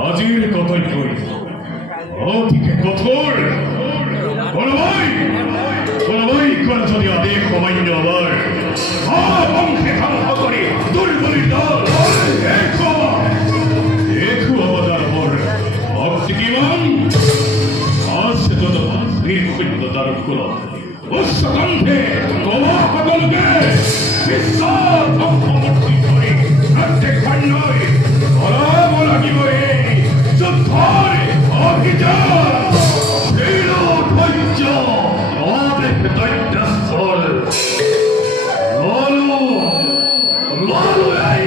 আজির কথাই কই অতিকে কঠোর বলবাই করে যদি আদেশ কমান্য আবার বংশে ধ্বংস করে দুর্বলীর দল দেখো আমাদের পর ভক্তি কিমান আছে যত নির্ভুল্য দারুণ করো উচ্চকণ্ঠে তোমার বদলকে বিশ্বাস ধ্বংসমূর্তি করে প্রত্যেক সৈন্যই বলাব লাগিব এই যুদ্ধর অভিযান দৃঢ় ধৈর্য অদেখ দৈত্যস্থল ললু এই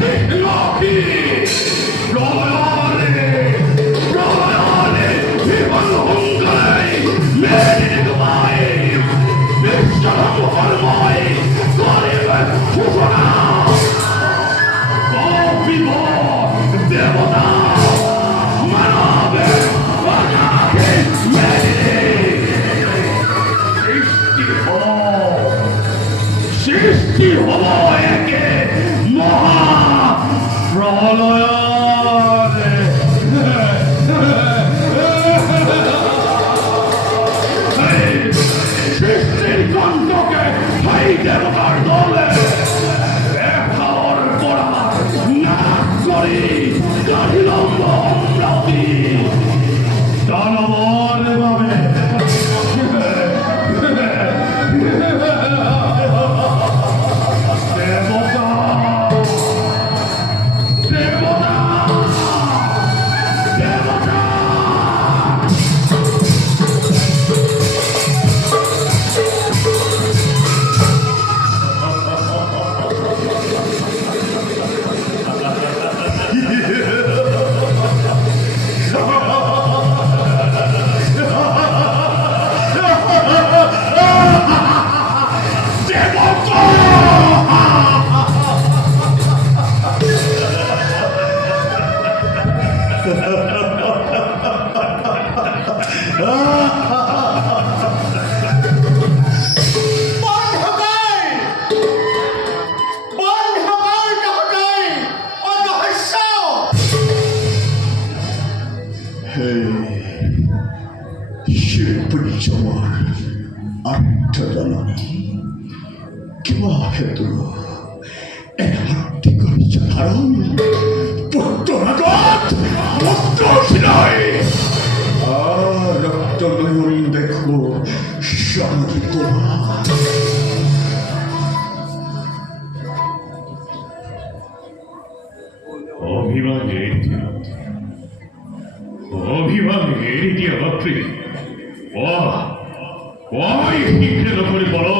দেখি প্রলয়ালে জীবন হুঙ্কারে মেরে তোমায় বিশ্বরম কর্ময় গরিবের সূচনা দেবতা মানবের বাজাকে মেরে সৃষ্টি হব একে মহা প্রলয় সৃষ্টির কণ্ঠকে হাই দেবতার দলে এভার করা না করি কাহিলম্ব অমরাবতী দানবর ভাবে দেবতা দেবতা দেবতা কিবা হেতু এহাতি কৰিছে ধাৰণ পুত্ৰনাগত পুত্ৰশিলাই ৰক্ত নয়ন দেখো শান্তি তোমার অভিমানের দিয়া মাত্রে ওই শিক্ষিত করে বলো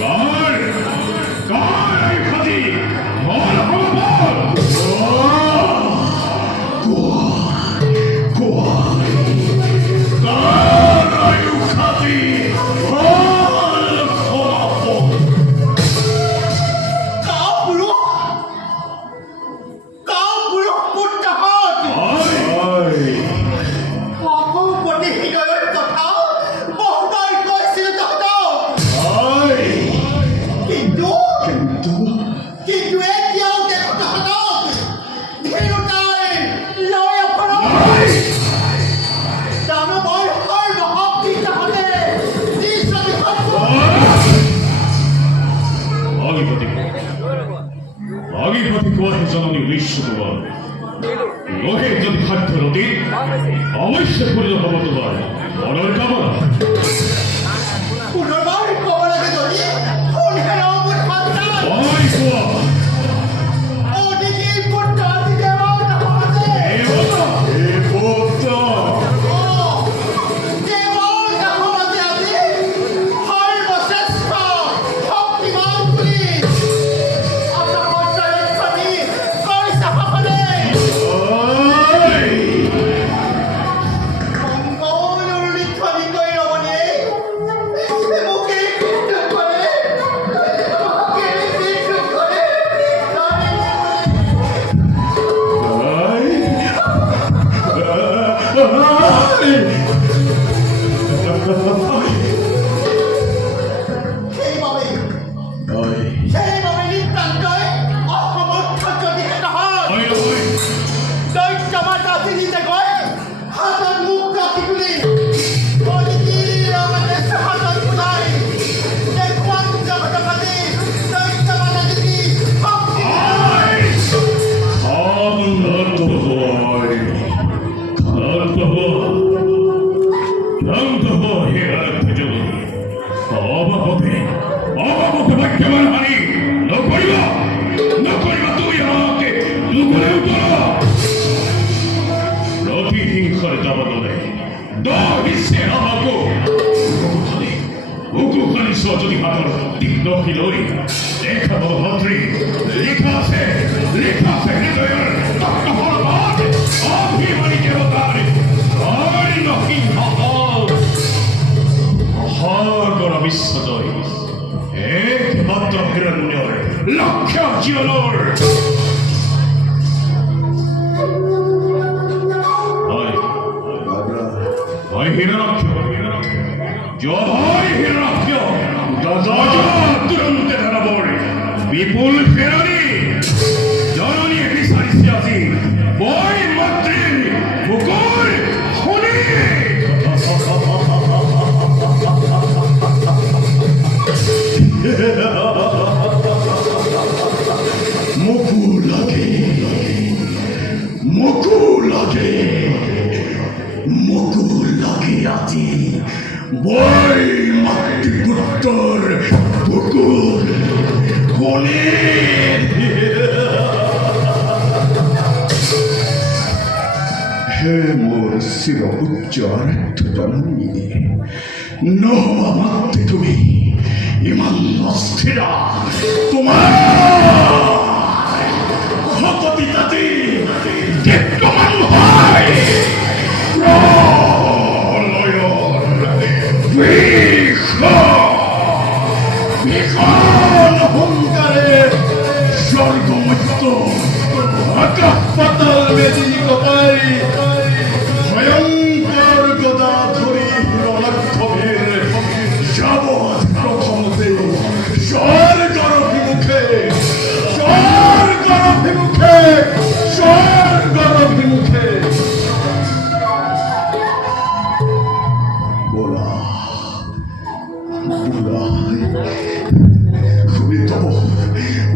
কার কার এই খাদি মন খবর কার আয়ু খাদি অবশ্য পূর্ণ হব তোমার মনের কামনা কেমন হানি নকরিবা তুই আমাকে দুপুরে উঠো প্রতিহিংসার দাবদলে দহিছে আমাকে উকুখানি সজনী হাতৰ তীক্ষ্ণ শিলৈ লেখা বলভদ্ৰী লেখা আছে হৃদয়ৰ তত্ত্বপৰবাদ অভিমানী দেৱতাৰ অৰিণসিংহ সাগৰ বিশ্বজয় একমাত্ৰ হিৰণ্যৰ লক্ষ্য জীৱনৰ হয় হিৰণ্য জয় হিরণ্য তুরন্তে ধরাবর বিপুল ফেরানি জননী বিচারিছে আজি বই মাতৃ বুকুর শুনি মুকু লাগে আজি বই মাতৃপুত্র বুকুর কোণে হে মোর শির উচ্চার জননী নহবা মাতৃ তুমি ইমান অস্থিরা তোমার হততি তাতে দেখমান হয় ভীষণ হুঙ্কারে স্বর্গমত্য আকাশ পাতাল মেদিনী কপালি ভয়ঙ্কর গদা ধরি রণাক্ষের যাবৎ প্রথমতে স্বর্গর অভিমুখে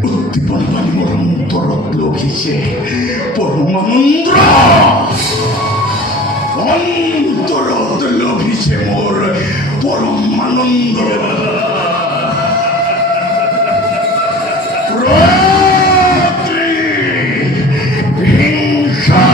উদ্দীপনাবাণী মোর অন্তরত লভিছে পরমানন্দ অন্তরত লভিছে মোর পরমানন্দ হিংসা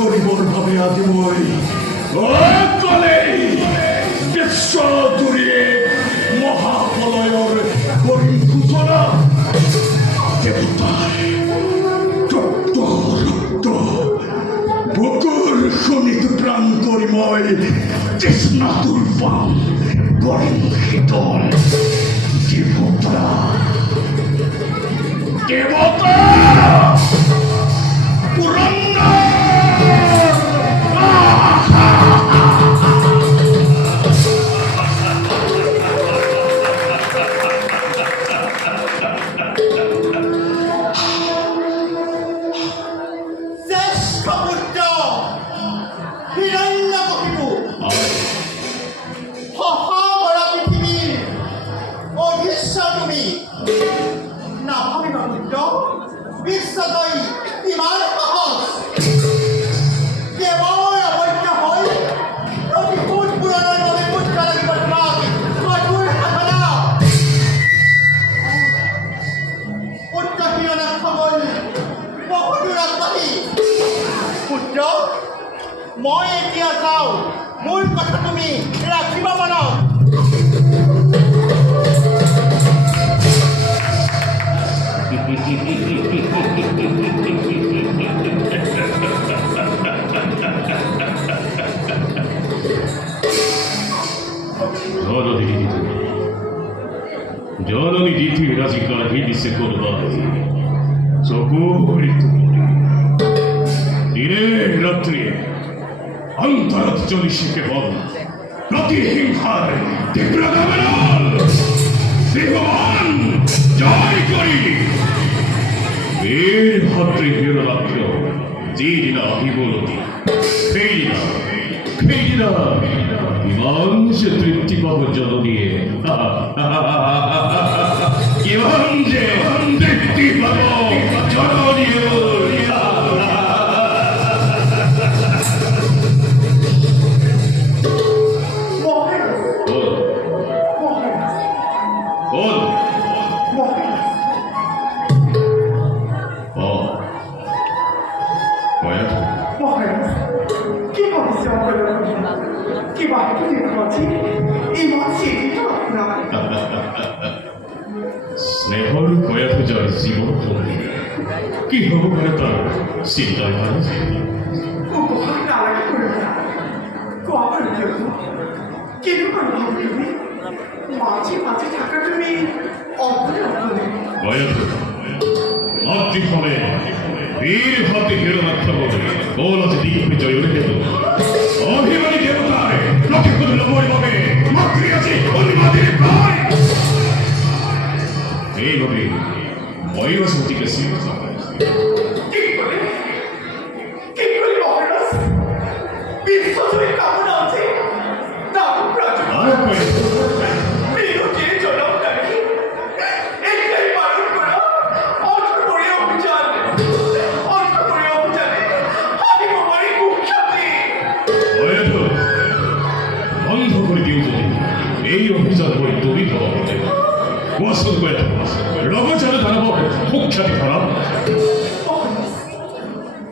গরিবর ভাবে আদি মই বিশ্ব দূরে মহাপ্রলয়র করি ঘোষণা দেবতার রক্ত বুকুর শোনিত প্রাণ করিময় তৃষ্ণা দুর্বাম করেন শীতল দেবতা পুরন্দর মই এতিয়া যাওঁ মোৰ কথা তুমি ৰাখিবা মনত জননী দিতি রাজি কাহি দিছে করবাই চকুর দিনে রাত্রি অন্তরত চলিছে কেবল প্রতিহিংসার তীব্র দাবানল ভগবান জয় করি বীর ভদ্রী হিরণাক্ষ যেদিন আহিবলতি সেইদিনা ইমান সে তৃপ্তি পাব জননীয়ে স্নেহর কয়া পূজার জীবন ভূমি কি হব করে তার চিন্তায় ভালো উপহার না লাগে করে না কখন কেউ কেন করে ভাবো তুমি মাঝে মাঝে থাকা তুমি অপরে অপরে মাতৃফলে বীর হাতে হিরণাক্ষর বল আছে দিক বিজয় উঠে গেল অভিমানী দেবতায় লোকে করল বৈভবে মাতৃ আছে অন্যমাদের প্রায় এইভাবে বৈবসতিকে শিক্ষা কি করে মহারাজ বিশ্বজয়ী কামনা আছে তার প্রাচুর আর কয়ে বিরোধী জনতাকে একটাই পালন করা অন্তর্পরে অভিযানে আমি বাবারই কুখ্যাতি বন্ধ করে দিও যদি এই অভিযান করে তুমি গোসল করে রবচারে দাঁড়াবো কুখ্যাতি খারাপ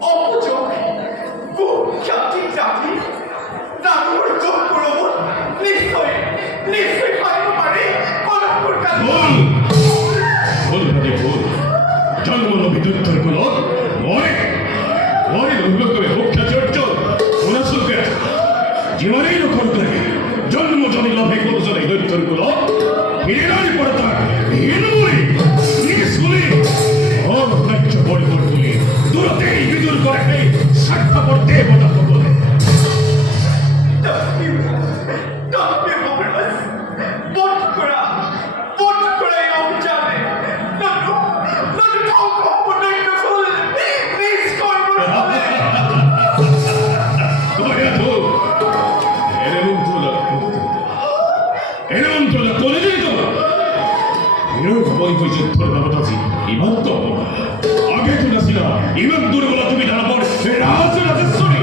অপযোগ কুখ্যাতি জাতি তারপর যোগ করব নিশ্চয় পাইব পারে কলঙ্কর কাজ ভুল ভাবে ভুল জন্ম নভিদুত্তর কোন মরে অনুভবে কুখ্যাতি অর্জন ওরা শুনতে জীবনেই রক্ষণ করে জন্ম জনে লাভে কোনো জনে দৈত্যর কোন হিরেনারি পরে তার হিরমুড়ি নিঃশুলি ওর রাজ্য পরিবর্তনে দূরতেই বিদুর করে এই স্বার্থপর দেবতা বলে আগে তো নাসিনা ইমান দুর্বলা তুমি জানা পড়ে রাজ রাজেশ্বরী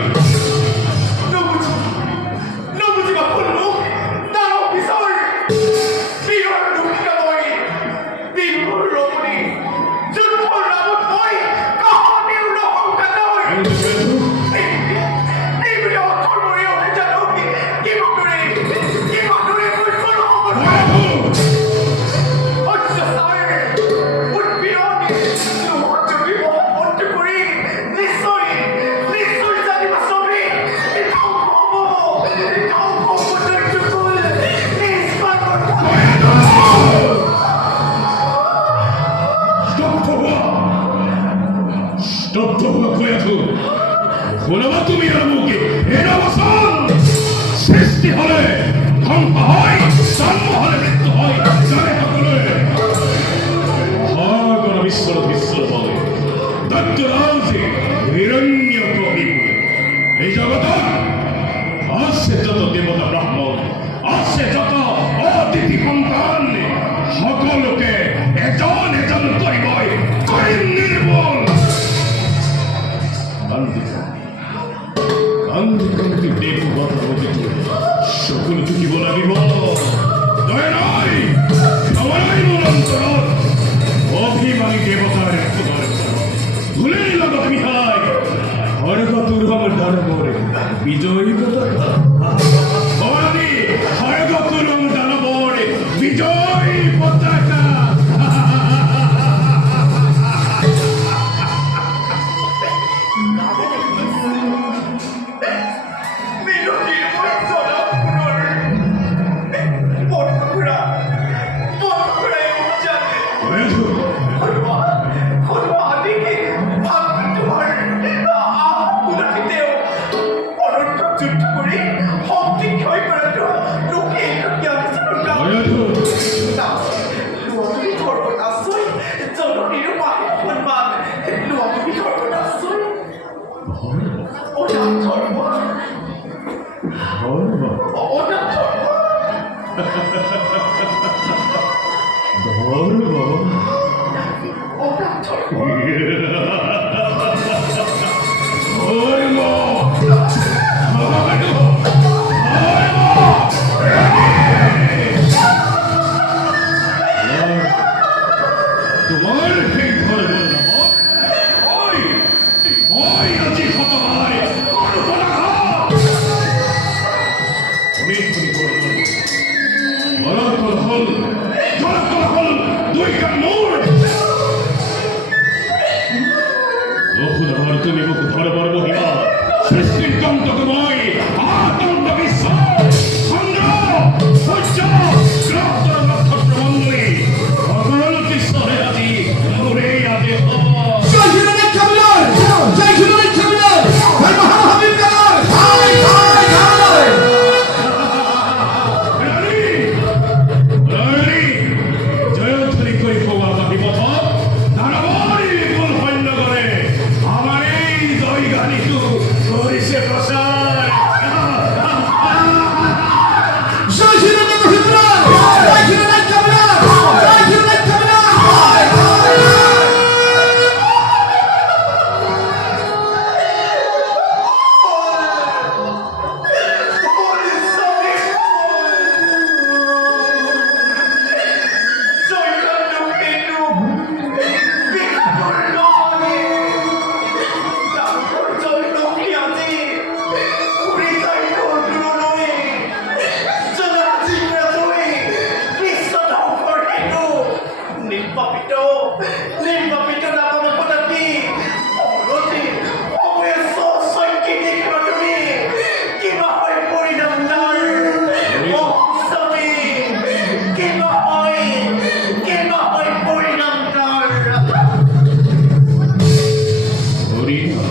তুমি আর মুখে এর অবসান সৃষ্টি হলে ধ্বংস হয় জন্ম হলে মৃত্যু হয় জানে সকলে ভাগর বিশ্বর বলে দত্তরাজে হিরণ্য কহিব এই জগত আসছে যত দেবতা ব্রাহ্মণ আসছে যত অতিথি সন্তান সকলকে এজন করিব করিম নির্মূল কান্তি দেব কথা হতে সকল চুকিব লাগিব দয়া নাই সবাই মনন্তর অভিমানী দেবতার ভুলে নিলাম তুমি হাই হরক তুরম ডান পরে বিজয়ী পতাকা ভবানী হরক তুরম ডান পরে বিজয়ী পতাকা দুই কান মোর Nimpapito na pamagpadapi. Roti, amoy sosoy kinig mo kami. Kimahoy po rin ang nar. Asami, kimahoy po rin ang nar. Orina.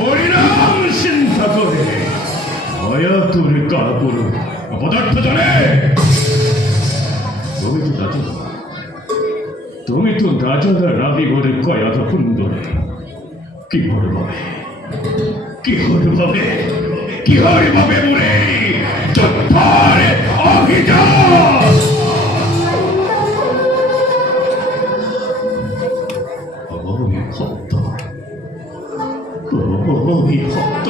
Orina 신사거래. 아야토를 까보는 পদার্থজনে তুমি তো রাজারা রাবি করে কয়া তখন ধরে কি হবে মরে যুদ্ধের অভিযান ভক্ত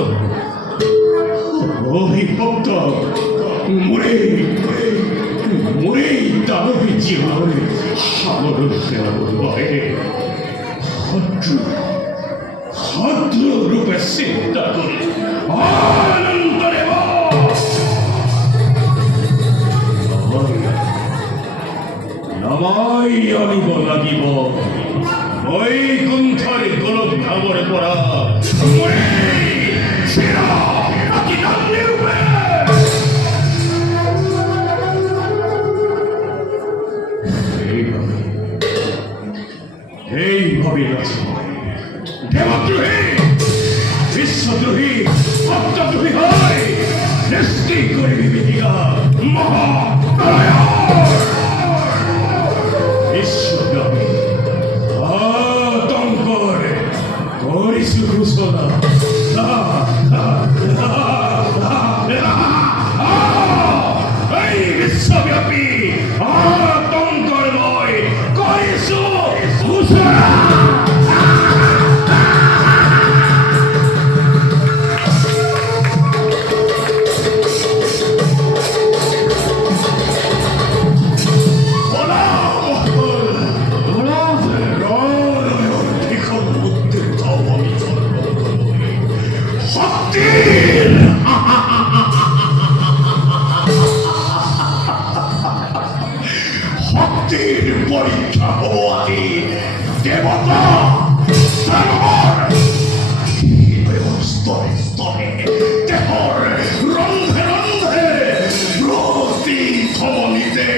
মরে দানবী জীবনে সামরণ সেনাবন ভয়ে ভদ্র রূপে চিন্তা করে আনন্দ নেব নামাই আনিব লাগিব বৈকুণ্ঠের গোলক ধাবরে পড়া মরে সেরা এইভাবে দেবদ্রোহী বিশ্বদ্রোহী ভক্তদ্রোহী হয় সৃষ্টি করে বিবিধিকা মহাপ্রলয় বিশ্বব্যাপী আতঙ্কর করিস ঘোষণা এই বিশ্বব্যাপী আতঙ্করময় করিস ঘোষণা শক্তির পরীক্ষা হওয়াতে দেবতা স্তরে স্তরে দেহর রন্ধে রন্ধে প্রতিধ্বনিতে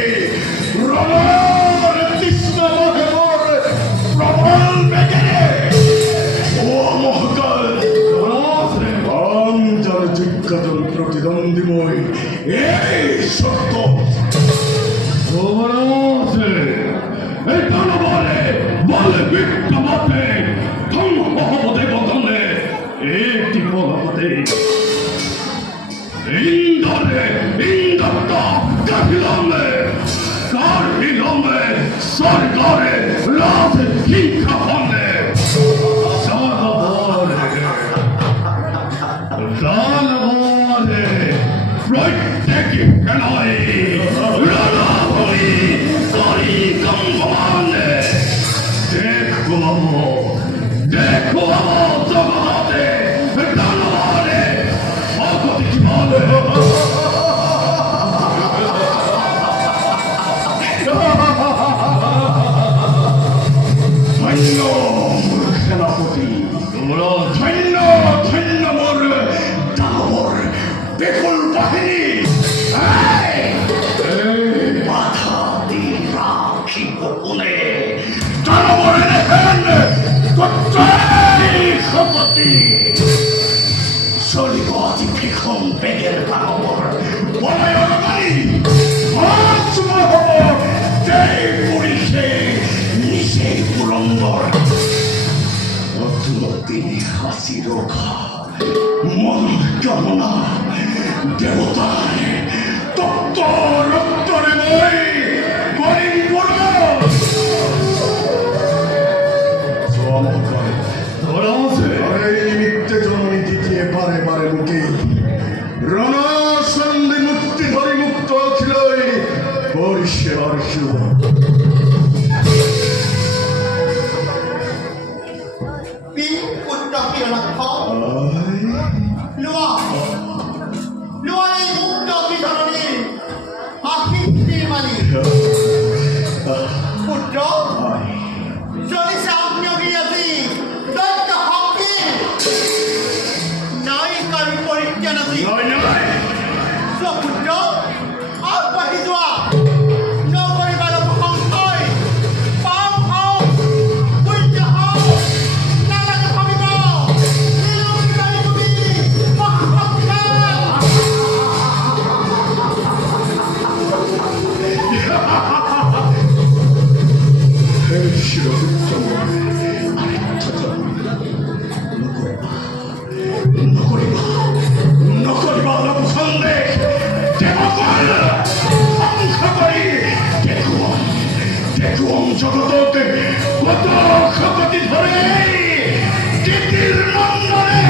রমণ কৃষ্ণ মহেবর প্রবল বেগে ও মহকাল অঞ্জল জিজ্ঞাজন প্রতিদ্বন্দ্বীময় এই সত্য বলে বিক্রমতে ধর্মহবদে বদলে একটি বলবদে ইন্দরটা কাহিলমে সরকারে রাত হিংসা হলে জানবরে প্রত্যেক খেলায় রণভূমি সরি কম্পমানে দেখো জগতে দানবরে অগতি জীবনে ধন্য সেনাপতি ধন্য মোর দানবর বেকুল বাহিনী বাধা দি রাখি গোপনে দানবরে দেখেন শপতি চলিব আজি ভীষণ বেগের দানবর বলয়নকারী হব দেই পুরিষে নিজেই পুরন্দর তিনি হাসি রোখা মন কামনা দেবতায় তত্ত্ব রক্তরে বই গরিব পড়ল নিমিত্তে জননী দ্বিতীয় বারে বারে মুখে রণসন্ধি মুক্তি ধরি মুক্ত ছিল পরিষেবার শুভ Pi Putra Piranakha Lua দিয়া নাছিল নহয় নহয় যোৱা পুত্ৰ আগবাঢ়ি যোৱা নকৰিবা সংশয় পাপ হওক পুণ্য হওক নালাগে ভাবিব নিলুকিবাৰী তুমি নকৰিবা অলপ সন্দেহ দেৱকৰ ধ্বংস কৰি দেখুৱাম জগতক কত শকতি ধৰে কীৰ্তিৰ নন্দনে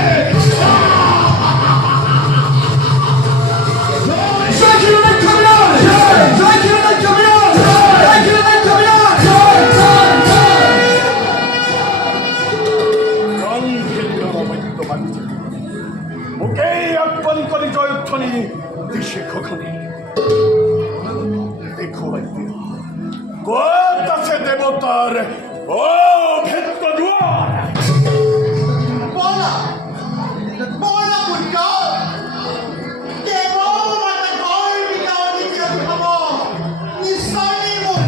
মোকেই আগমন কৰি জয়ধ্বনি দিছে খখনি দেখুৱাই দিয়া ক'ত আছে দেৱতাৰ ভেদ্য দুৱাৰ বলা বলা পুত্ৰ কেৱল মাতা ঘৰ ভিতৰত নিত্য হ'ব নিশ্চয় নিৰ্মল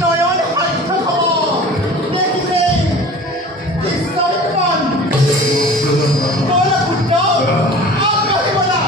নয়ন সাধ্য হ'ব দেখিলে নিশ্চয় পান বলা পুত্ৰ আগবাঢ়ি বলা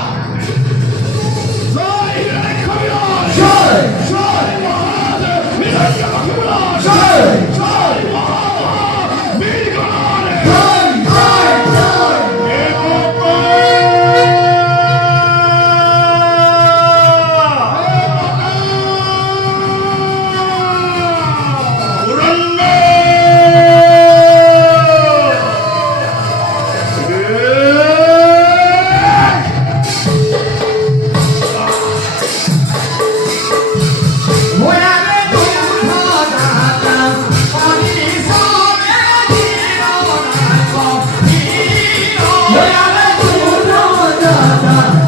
Yeah.